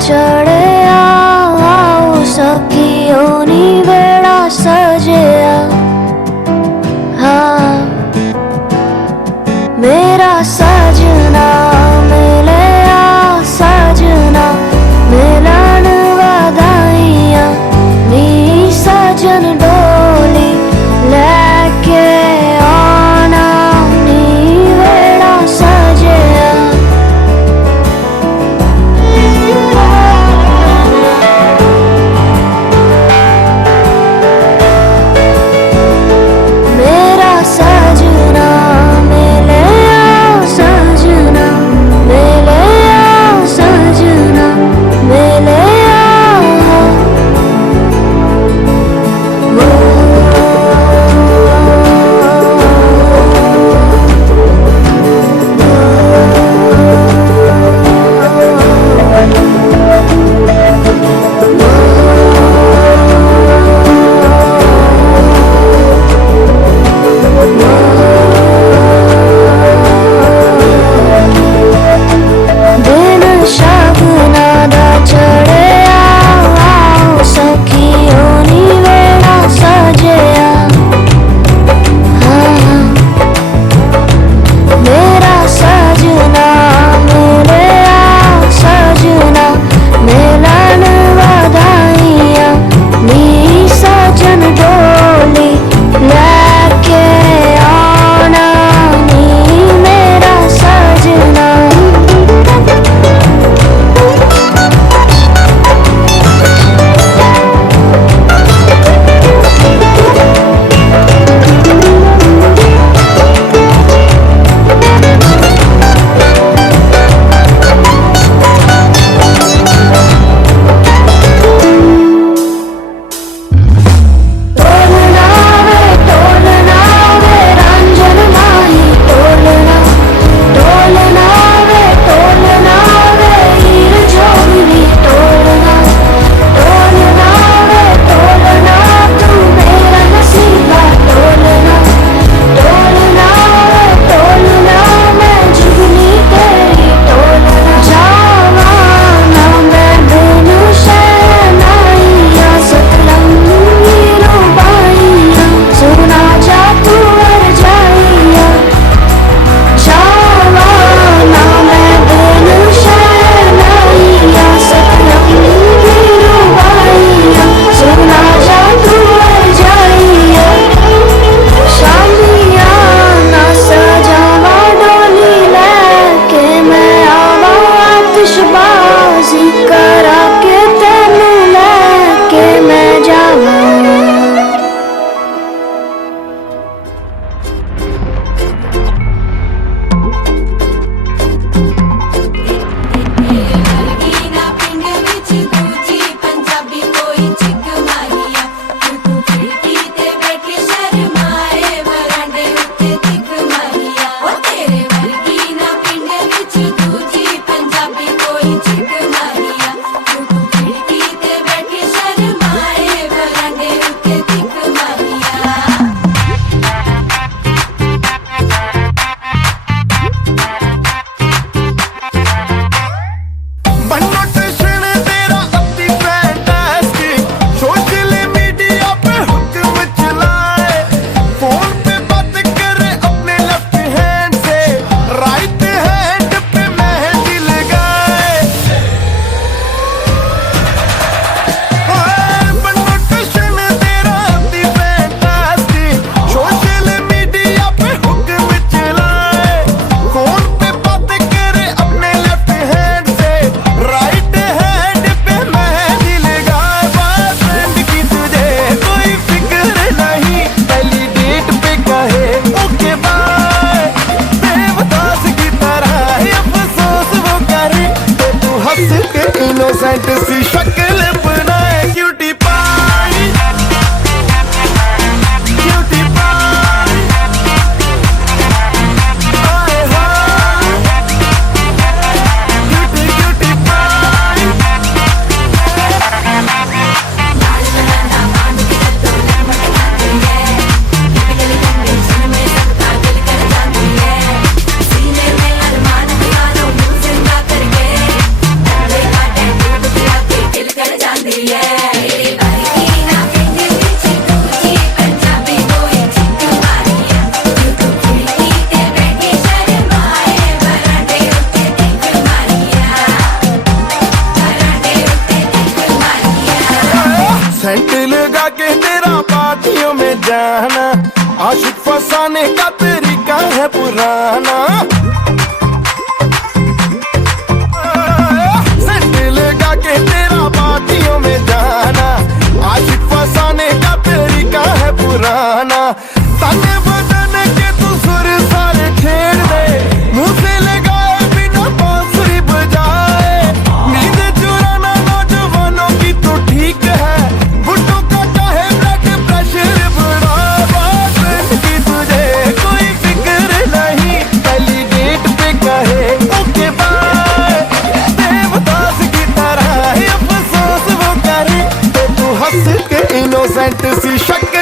चढ़े आओ सखियों नी बेड़ा सजया। हाँ मेरा सजना मिले आ सजना मिलन बधाइयाँ नी सजन डोली लेके आना नी बेड़ा सजया। तेरा पार्टियों में जाना, आशिक फंसाने का तरीका है पुराना। सेंट लगा के तेरा पार्टियों में जाना, आशिक फंसाने का तरीका है पुराना। तने बदन के तू सुर सारे छेड़ दे, मुंह से लगाए बिना बांसुरी बजाए। नींद चुराना नौजवानों की तो ठीक है, बुड्ढों का चाहे ब्लड प्रेशर बढ़ावा। की तुझे कोई फिक्र नहीं, पहली डेट पे कहे ओके बाय। देवदास की तरह अफसोस वो करे, तो तू हंस के इनोसेंट सी शक